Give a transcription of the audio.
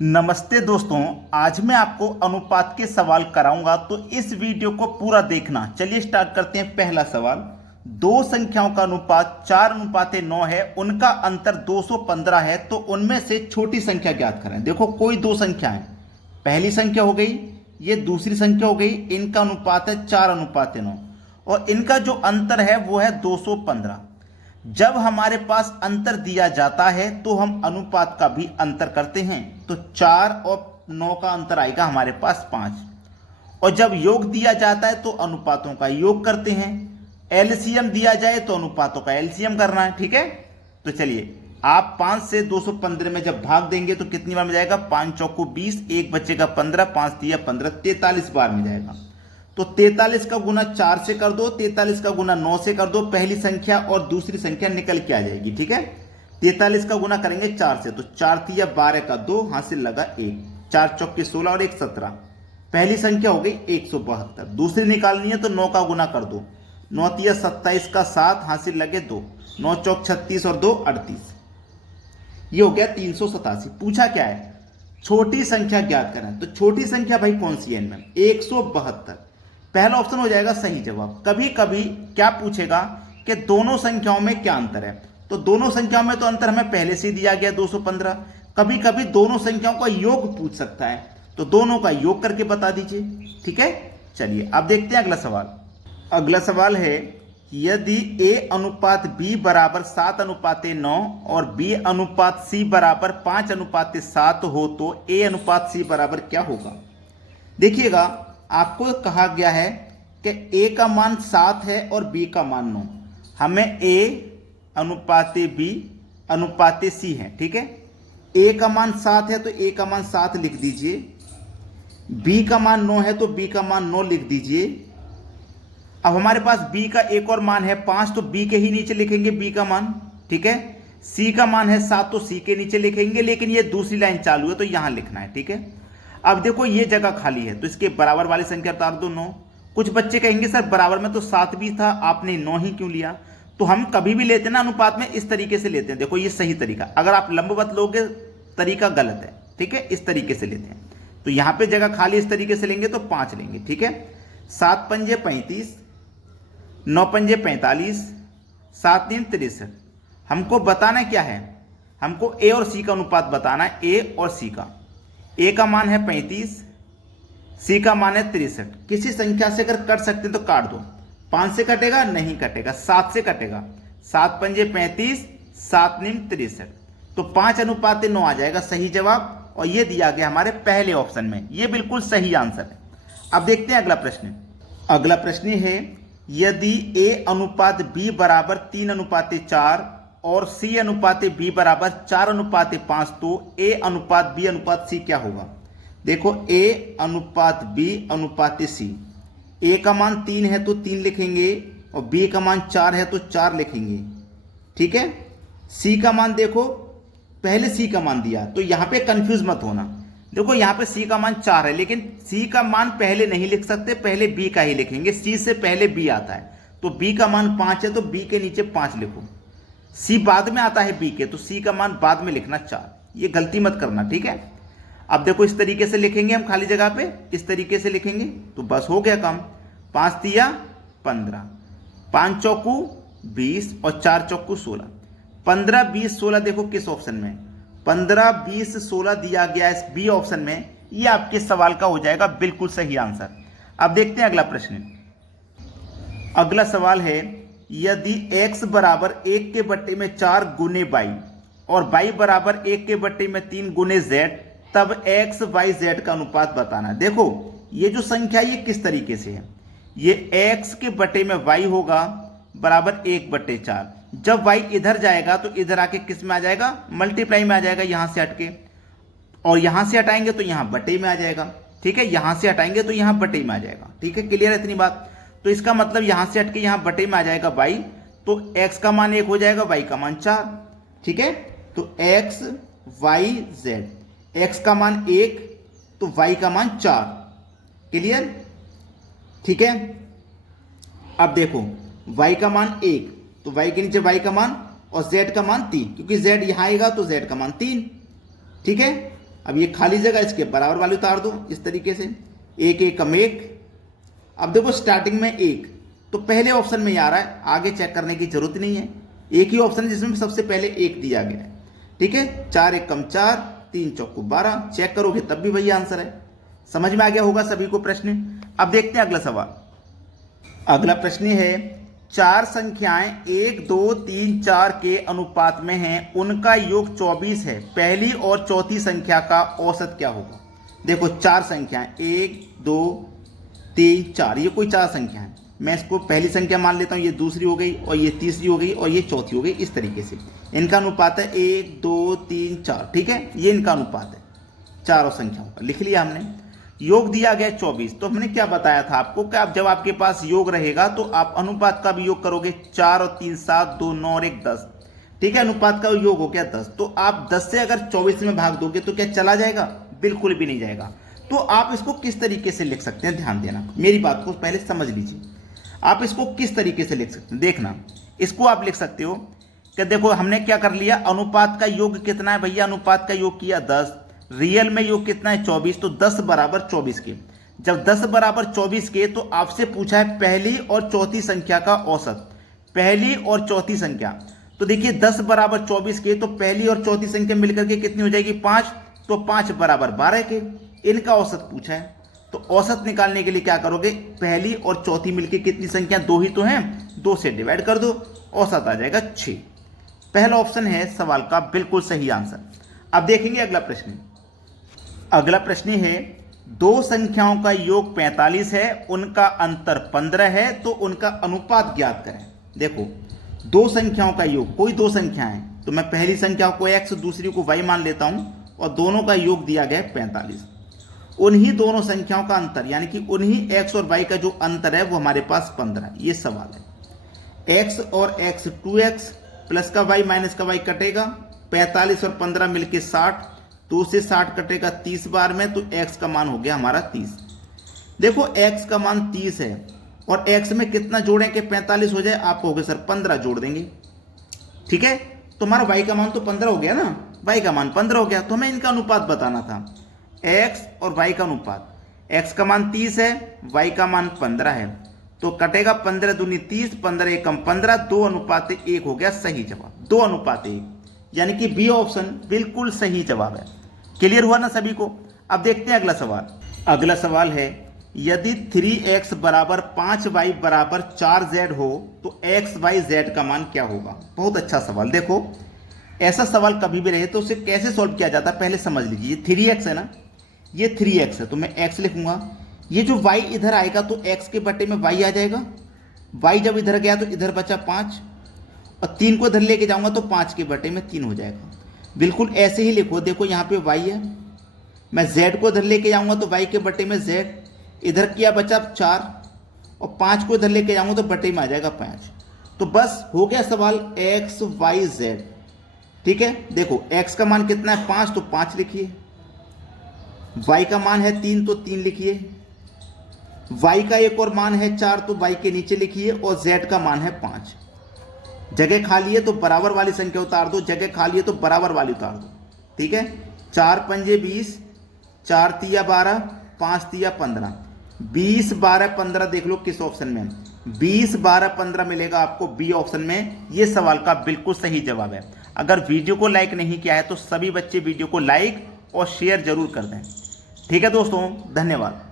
नमस्ते दोस्तों, आज मैं आपको अनुपात के सवाल कराऊंगा, तो इस वीडियो को पूरा देखना। चलिए स्टार्ट करते हैं। पहला सवाल, दो संख्याओं का अनुपात 4:9 है, उनका अंतर 215 है, तो उनमें से छोटी संख्या ज्ञात करें। देखो, कोई दो संख्या है, पहली संख्या हो गई, ये दूसरी संख्या हो गई, इनका अनुपात है 4:9 और इनका जो अंतर है वो है 215। जब हमारे पास अंतर दिया जाता है तो हम अनुपात का भी अंतर करते हैं, तो 4 और 9 का अंतर आएगा हमारे पास 5। और जब योग दिया जाता है तो अनुपातों का योग करते हैं। एलसीएम दिया जाए तो अनुपातों का एलसीएम करना है। ठीक है, तो चलिए, आप 5 से 215 में जब भाग देंगे तो कितनी बार में जाएगा? 5 चौको 20, एक बचेगा 15, 5 दिया 15, 43 बार में जाएगा। तो 43 का गुना 4 से कर दो, 43 का गुना 9 से कर दो, पहली संख्या और दूसरी संख्या निकल के आ जाएगी। ठीक है, 43 का गुना करेंगे 4 से, तो 4 तिया 12 का 2, हासिल लगा 1, 4 चौके 16 और 1 17। पहली संख्या हो गई 172। दूसरी निकालनी है तो 9 का गुना कर दो, 9 तिया 27 का 7, हासिल लगे 2, 9 चौक 36 और 2 38। ये हो गया 387। पूछा क्या है? छोटी संख्या ज्ञात करें। तो छोटी संख्या भाई कौन सी है इनमें? 172। पहला ऑप्शन हो जाएगा सही जवाब। कभी कभी क्या पूछेगा कि दोनों संख्याओं में क्या अंतर है, तो दोनों संख्याओं में तो अंतर हमें पहले से दिया गया 215। कभी कभी दोनों संख्याओं का योग पूछ सकता है, तो दोनों का योग करके बता दीजिए। ठीक है, चलिए अब देखते हैं अगला सवाल। अगला सवाल है, यदि a अनुपात b बराबर 7:9 और b अनुपात c बराबर 5:7 हो तो a अनुपात c बराबर क्या होगा? देखिएगा, आपको कहा गया है कि a का मान 7 है और b का मान 9। हमें a अनुपाते b अनुपाते c है। ठीक है, a का मान 7 है तो a का मान 7 लिख दीजिए, b का मान 9 है तो b का मान 9 लिख दीजिए। अब हमारे पास b का एक और मान है 5, तो b के ही नीचे लिखेंगे b का मान। ठीक है, c का मान है 7 तो c के नीचे लिखेंगे, लेकिन ये दूसरी लाइन चालू है तो यहां लिखना है। ठीक है, अब देखो ये जगह खाली है तो इसके बराबर वाली संख्या उतार दो 9। कुछ बच्चे कहेंगे सर बराबर में तो 7 भी था, आपने 9 ही क्यों लिया? तो हम कभी भी लेते हैं ना अनुपात में, इस तरीके से लेते हैं। देखो ये सही तरीका, अगर आप लंबवत लोगे तरीका गलत है। ठीक है, इस तरीके से लेते हैं। तो यहां पे जगह खाली इस तरीके से लेंगे तो 5 लेंगे। ठीक है, 7 पंजे 35, 9 पंजे 45, 7 3 63। हमको बताना क्या है? हमको ए और सी का अनुपात बताना है, ए और सी का। ए का मान है 35, सी का मान है 63। किसी संख्या से अगर कट सकते हैं तो काट दो। 5 से कटेगा? नहीं कटेगा, 7 से कटेगा। 7 पंजे 35, 7 9 63, तो 5:9 आ जाएगा सही जवाब। और ये दिया गया हमारे पहले ऑप्शन में, ये बिल्कुल सही आंसर है। अब देखते हैं अगला प्रश्न। अगला प्रश्न है, यदि a अनुपात b बराबर 3:4 और c अनुपाते b बराबर 4:5, तो a अनुपात b अनुपात c क्या होगा? देखो, a अनुपात b अनुपाते c, a का मान 3 है तो 3 लिखेंगे और b का मान 4 है तो 4 लिखेंगे। ठीक है, c का मान देखो, पहले c का मान दिया तो यहां पे कंफ्यूज मत होना। देखो यहाँ पे c का मान 4 है, लेकिन c का मान पहले नहीं लिख सकते, पहले b का ही लिखेंगे। c से पहले b आता है, तो b का मान 5 है तो b के नीचे 5 लिखो। c बाद में आता है b के, तो c का मान बाद में लिखना 4। ये गलती मत करना। ठीक है, अब देखो इस तरीके से लिखेंगे हम, खाली जगह पे इस तरीके से लिखेंगे तो बस हो गया काम। 5 तिया 15, 5 चौकू 20 और 4 चौकू 16। 15 20 16 देखो किस ऑप्शन में? 15 20 16 दिया गया इस बी ऑप्शन में। ये आपके सवाल का हो जाएगा बिल्कुल सही आंसर। अब देखते हैं अगला प्रश्न। अगला सवाल है, यदि x बराबर 1 के बट्टे में 4 गुने y और y बराबर 1 के बट्टे में 3 गुने z, तब x y z का अनुपात बताना। देखो ये जो संख्या ये किस तरीके से है, ये x के बट्टे में y होगा बराबर 1/4। जब y इधर जाएगा तो इधर आके किस में आ जाएगा? मल्टीप्लाई में आ जाएगा, यहां से हटके। और यहां से हटाएंगे तो यहां बटे में आ जाएगा। ठीक है, यहां से हटाएंगे तो यहां बटे में आ जाएगा। ठीक है, क्लियर है इतनी बात? तो इसका मतलब यहां से हटके यहां बटे में आ जाएगा y, तो x का मान 1 हो जाएगा, y का मान 4। ठीक है, तो x y z, x का मान 1 तो y का मान 4। क्लियर? ठीक है, अब देखो y का मान 1 तो y के नीचे y का मान और z का मान 3, क्योंकि z यहां आएगा तो z का मान 3। ठीक है, अब ये खाली जगह इसके बराबर वाली उतार दो इस तरीके से, एक एकम एक। अब देखो स्टार्टिंग में एक, तो पहले ऑप्शन में ही आ रहा है, आगे चेक करने की जरूरत नहीं है, एक ही ऑप्शन है जिसमें सबसे पहले एक दिया गया है। ठीक है, 4 एकम 4, 3 चौको 12, चेक करोगे तब भी वही आंसर है। समझ में आ गया होगा सभी को प्रश्न। अब देखते हैं अगला सवाल। अगला प्रश्न है, चार संख्याएं 1, 2, 3, 4 के अनुपात में हैं, उनका योग 24 है, पहली और चौथी संख्या का औसत क्या होगा। देखो चार संख्याएं 1, 2, 3, 4, ये कोई चार संख्या है, मैं इसको पहली संख्या मान लेता हूँ, ये दूसरी हो गई और ये तीसरी हो गई और ये चौथी हो गई। इस तरीके से इनका अनुपात है 1, 2, 3, 4। ठीक है, ये इनका अनुपात है चारों संख्याओं का, लिख लिया हमने। योग दिया गया 24, तो हमने क्या बताया था आपको कि आप जब आपके पास योग रहेगा तो आप अनुपात का भी योग करोगे। 4 और 3 7, 2 9 और 1 10। ठीक है, अनुपात का योग हो गया 10। तो आप 10 से अगर 24 में भाग दोगे तो क्या चला जाएगा, बिल्कुल भी नहीं जाएगा। तो आप इसको किस तरीके से लिख सकते हैं, ध्यान देना, मेरी बात को पहले समझ लीजिए। आप इसको किस तरीके से लिख सकते हैं, देखना। इसको आप लिख सकते हो कि देखो हमने क्या कर लिया, अनुपात का योग कितना है भैया, अनुपात का योग किया 10, रियल में योग कितना है 24, तो 10 बराबर 24 के। जब 10 बराबर 24 के, तो आपसे पूछा है पहली और चौथी संख्या का औसत, पहली और चौथी संख्या। तो देखिए 10 बराबर 24 के, तो पहली और चौथी संख्या मिलकर के कितनी हो जाएगी 5, तो 5 बराबर 12 के, इनका औसत पूछा है। तो औसत निकालने के लिए क्या करोगे, पहली और चौथी मिलकर कितनी संख्या, 2 ही तो हैं, 2 से डिवाइड कर दो, औसत आ जाएगा 6। पहला ऑप्शन है सवाल का बिल्कुल सही आंसर। अब देखेंगे अगला प्रश्न। अगला प्रश्न है, दो संख्याओं का योग 45 है, उनका अंतर 15 है, तो उनका अनुपात ज्ञात करें। देखो दो संख्याओं का योग, कोई दो संख्या है, तो मैं पहली संख्या को x दूसरी को y मान लेता हूं और दोनों का योग दिया गया है 45। उन्हीं दोनों संख्याओं का अंतर, यानी कि उन्हीं x और y का जो अंतर है वो हमारे पास 15। ये सवाल है, x और x 2x प्लस का y माइनस का y कटेगा, 45 और 15 मिलके 60, 2 से 60 कटेगा 30 बार में, तो x का मान हो गया हमारा 30। देखो x का मान 30 है और x में कितना जोड़ें कि 45 हो जाए, आप कहोगे सर 15 जोड़ देंगे। ठीक है, तो हमारा y का मान तो 15 हो गया ना, y का मान 15 हो गया, तो हमें इनका अनुपात बताना था, x और y का अनुपात। x का मान 30 है, y का मान 15 है, तो कटेगा 15 दूनी 30, 15 एकम 15, 2 अनुपात 1 हो गया सही जवाब, 2 अनुपात 1, यानी कि बी ऑप्शन बिल्कुल सही जवाब है। क्लियर हुआ ना सभी को। अब देखते हैं अगला सवाल। अगला सवाल है, यदि 3x बराबर 5y बराबर 4z हो तो x y z का मान क्या होगा। बहुत अच्छा सवाल। देखो ऐसा सवाल कभी भी रहे तो उसे कैसे सॉल्व किया जाता है पहले समझ लीजिए। 3x है ना, ये 3x है, तो मैं x लिखूंगा, ये जो y इधर आएगा तो x के बटे में y आ जाएगा, y जब इधर गया तो इधर बचा 5 और 3 को इधर लेके जाऊंगा तो 5 के बटे में 3 हो जाएगा। बिल्कुल ऐसे ही लिखो, देखो यहाँ पे y है, मैं z को इधर लेके जाऊंगा तो y के बटे में z, इधर किया बचा 4 और 5 को इधर लेके जाऊंगा तो बटे में आ जाएगा 5। तो बस हो गया सवाल x y z। ठीक है, देखो x का मान कितना है 5, तो 5 लिखिए, y का मान है 3 तो 3 लिखिए, y का एक और मान है 4 तो y के नीचे लिखिए, और z का मान है 5। जगह खाली है तो बराबर वाली संख्या उतार दो, जगह खाली है तो बराबर वाली उतार दो। ठीक है, 4 पंजे 20, 4 तिया 12, 5 तिया 15, 20 12 15 देख लो किस ऑप्शन में, 20 12 15 मिलेगा आपको बी ऑप्शन में। ये सवाल का बिल्कुल सही जवाब है। अगर वीडियो को लाइक नहीं किया है तो सभी बच्चे वीडियो को लाइक और शेयर जरूर कर दें। ठीक है दोस्तों, धन्यवाद।